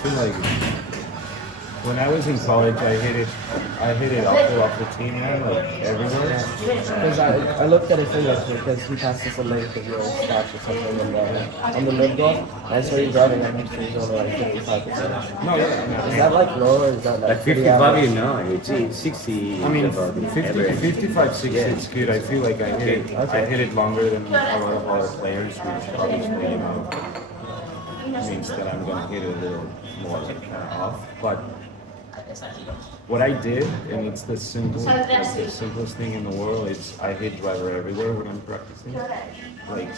feel like when I was in college, I hit it off the tee, man, like everywhere. Because I looked at his fingers because he passed us a link of your stats or something on the LIVGolf. And I saw you driving like he's only like 55%. No, yeah. Is that like low or is that like 55, you know, it's 60. I mean, about 50, 55, 60, it's good. I feel like I hit it longer than a lot of other players, which obviously, you know, means that I'm gonna hit it a little more like kind of off. But what I did, and it's the simplest thing in the world, is I hit driver everywhere when I'm practicing. Like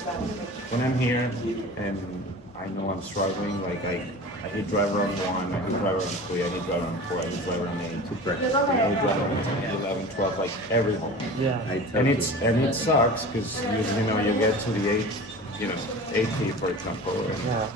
when I'm here and I know I'm struggling, like I hit driver on 1, I hit driver on 3, I hit driver on 4, I hit driver on 8, I hit driver on 11, 12, like everything. Yeah. And it sucks because you know you get to the 8th tee, for example. Yeah.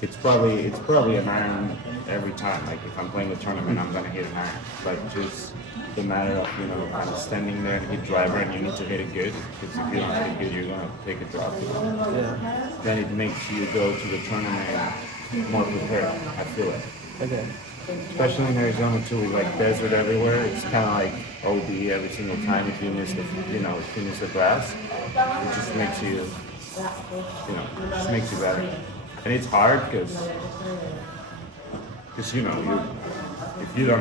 It's probably an iron every time. Like if I'm playing a tournament, I'm gonna hit an iron. But just the matter of kind of standing there and hit driver, and you need to hit it good because if you don't hit it good, you're gonna take a drop. Yeah. Then it makes you go to the tournament more prepared. I feel it. Okay. Especially in Arizona too, with like desert everywhere. It's kind of like OD every single time if you miss the grass. It just makes you better. And it's hard because if you don't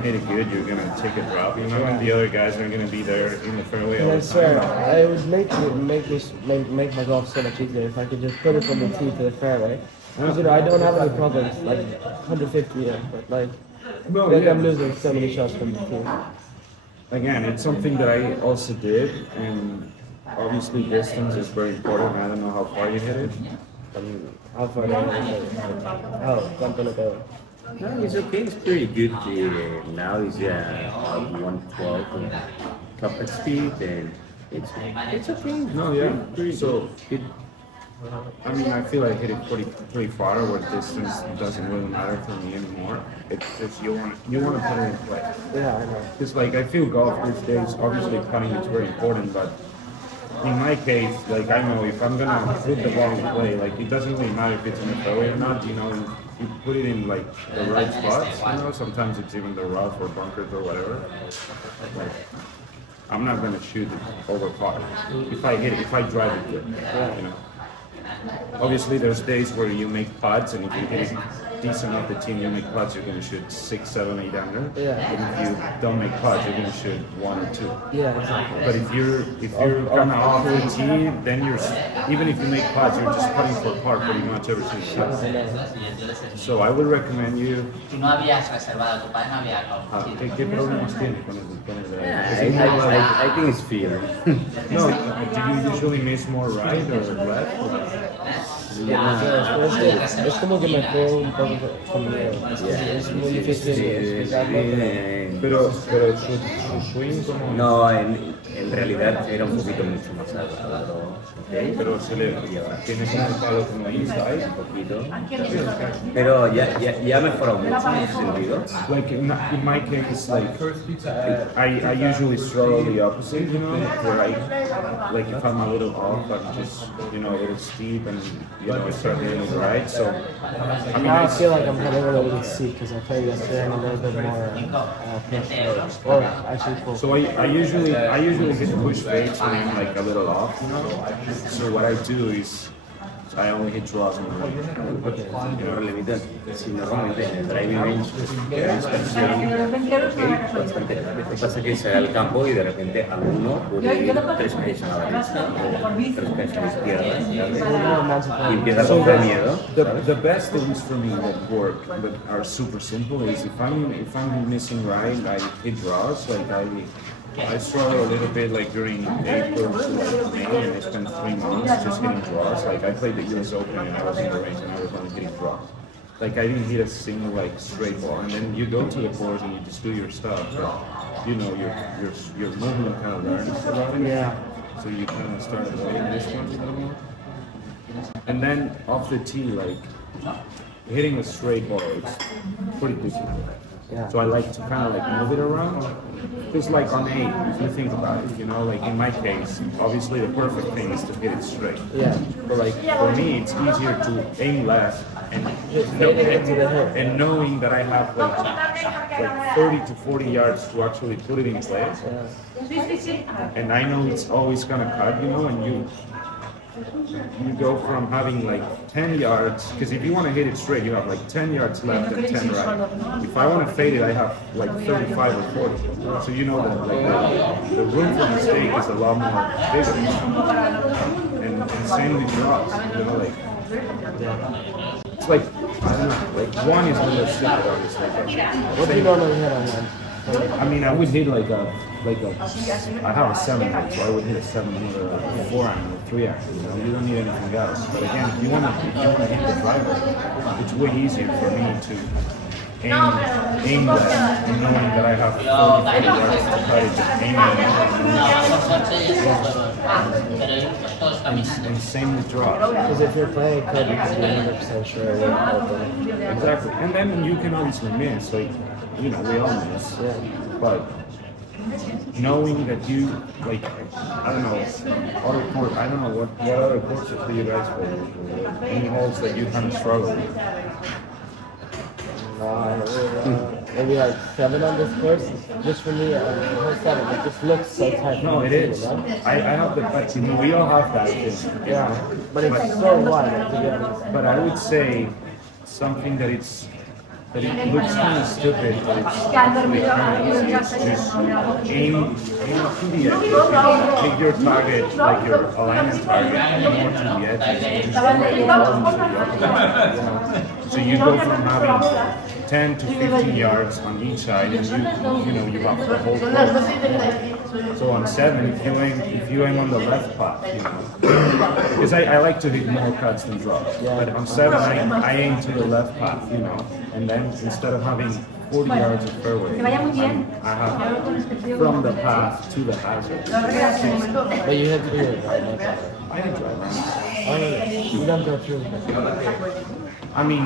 hit it good, you're gonna take a drop, and the other guys are gonna be there in the fairway all And I the swear, time. it would make my golf so much easier if I could just put it from the tee to the fairway. Because I don't have any problems, like 150 but like I'm losing so many shots from the tee. Again, it's something that I also did, and obviously distance is very important. I don't know how far you hit it. How far down is it? Oh, ¿cuánto le pego? No, it's okay. It's pretty good. Now it's 112 top speed, and it's okay. No, yeah. Pretty So good. I mean, I feel I hit it pretty far, where distance doesn't really matter for me anymore. It's just you want to put it in play. Yeah, I know. Because like I feel golf these days, obviously putting is very important, but in my case, like I know if I'm gonna put the ball in play, like it doesn't really matter if it's in the fairway or not. You put it in like the right spots. Sometimes it's even the rough or bunkers or whatever. Like I'm not gonna shoot it over par. If I drive it good, Obviously, there's days where you make putts, and if you hit it decent with the team, you make putts, you're going to shoot 6, 7, 8 under. Yeah. And if you don't make putts, you're going to shoot 1 or 2. Yeah, exactly. But if you're kind of off the tee, then even if you make putts, you're just putting for par pretty much every single shot. So I would recommend you. Si no habías reservado tu padre, no había ¿Qué problemas tienes con el Yeah, I think it's fair. No, do you usually miss more right or left? Es como que me juego un poco con miedo. Es muy difícil explicarlo. Pero su swing como... No, en realidad era un poquito mucho más alto. ¿Okay? Pero tienes un palo como inside. Un poquito. Pero ya mejoró mucho en ese sentido. Like in my case, like I usually struggle the opposite, where like if I'm a little off, I'm just a little steep and I start hitting it right. So I mean, Now I feel like I'm having a little bit sick because I played yesterday and a little bit more push or actually full. So I usually hit push fades when I'm like a little off, So what I do is I only hit draws on the range. Si normalmente en el driving range era dispersión, bastante. Lo que pasa es que se da el campo y de repente a uno puede ir 3 calles a la derecha o 3 calles a la izquierda, ¿sabes? Y empieza a coger miedo. The best things for me that work, that are super simple, is if I'm missing right, I hit draws. Like I struggle a little bit like during April to like May, and I spent 3 months just hitting draws. Like I played the US Open and I was in the range and I was only hitting draws. Like I didn't hit a single like straight ball. And then you go to the course and you just do your stuff. But, your movement kind of learns about it. Yeah. So you kind of start avoiding this one a little more. And then off the tee, like hitting a straight ball, it's pretty difficult. Yeah. So I like to kind of like move it around. Just like on 8, if you think about it, like in my case, obviously the perfect thing is to hit it straight. Yeah. But like for me, it's easier to aim left Just fade it into the hill. and knowing that I have like 30 to 40 yards to actually put it in place, Yeah. and I know it's always gonna cut, you know, and you go from having like 10 yards, because if you want to hit it straight, you have like 10 yards left and 10 right. If I want to fade it, I have like 35 or 40. So you know that like the room for mistake is a lot more bigger. And same with drops, you know, like, it's like, I don't know, like one is a little stupid, obviously, but What do you normally hit on that? I mean, I would hit like a, I have a 7 iron, so I would hit a 7 or a 4 iron or 3 iron. You know, you don't need anything else. But again, if you wanna hit the driver, it's way easier for me to aim that, and knowing that I have 30 yards to cut it, just aiming and same with drop. Because if you're playing cut, you can be 100% sure it won't open. Exactly. And then you can obviously miss, like, you know, we all miss. Yeah. But knowing that you, like, I don't know, other course, I don't know what other courses do you guys play? Any holes that you kind of struggle with? Maybe like 7 on this course. Just for me, whole 7, it just looks so tight. No, it is. You know? I have the, but you know, we all have that thing. Yeah, but it's so wide to be honest. But I would say something that it looks kind of stupid, but it's actually kind of easy. It's just aim to the edge. Take your target, like your alignment target, more to the edges. And just roll into the opposite. So you go from having 10 to 15 yards on each side, and you know you have the whole course. So on 7, if you aim on the left pot, you know, because I like to hit more cuts than drops. But on 7, I aim to the left pot, you know, and then instead of having 40 yards of fairway, I have from the path to the hazard. But you have to do it right now. I hit drive. You don't go through. I mean,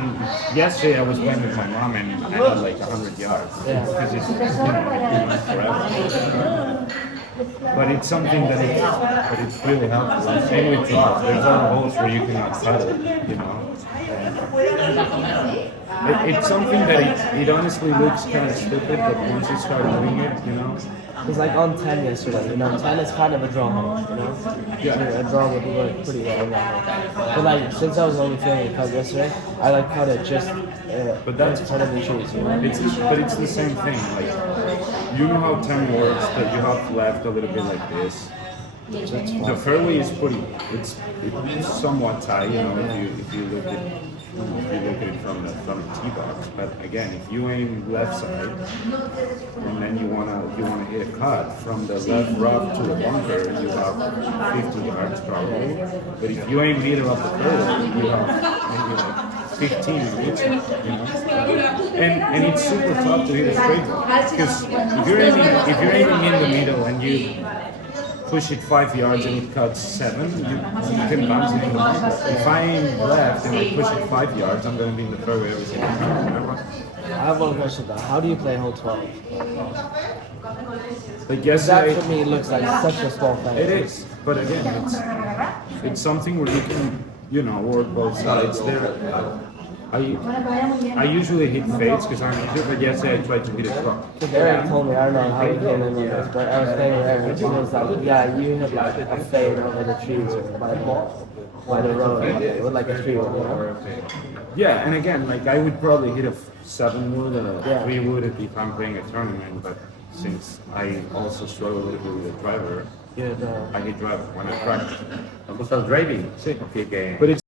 yesterday I was playing with my mom and I had like 100 yards. Yeah. Because it's, you know, forever. But it's something that it's really helpful. Same with drops. There's other holes where you cannot cut it, you know. It's something that it honestly looks kind of stupid, but once you start doing it, you know. It's like on 10 yesterday, you know, 10 is kind of a draw hole, you know? Yeah. A draw would work pretty well in that hole. But like, since I was only feeling it cut yesterday, I like cut it just But that's part of the trees, you know? But it's the same thing. Like, you know how 10 works, that you have left a little bit like this. The fairway is it's somewhat tight, you know, if you look at it from the tee box. But again, if you aim left side and then you wanna hit a cut from the left rough to the bunker, you have 50 yards probably. But if you aim middle of the fairway, you have maybe like 15 on each side, you know. And it's super tough to hit a straight ball, because if you're aiming in the middle and you push it 5 yards and it cuts 7, you can bounce it in the bunker. If I aim left and I push it 5 yards, I'm going to be in the fairway every single time. Remember? I have one question though. How do you play hole 12? Like yesterday, That for me looks like such a small thing. it is. But again, it's something where you can, you know, work both sides. I usually hit fades because I'm good, but yesterday I tried to hit a drop. Eric told me, I don't know how he came in on this, but I was staying with Eric, and he was like, yeah, you hit like a fade over the trees or by the road with like a 3 wood, you know? Yeah, and again, like I would probably hit a 7 wood or a Yeah. 3 wood if I'm playing a tournament, but since I also struggle a little bit with the driver, Yeah, I hit driver when I practice. ¿Cómo estás driving? Sí. Okay, que But it's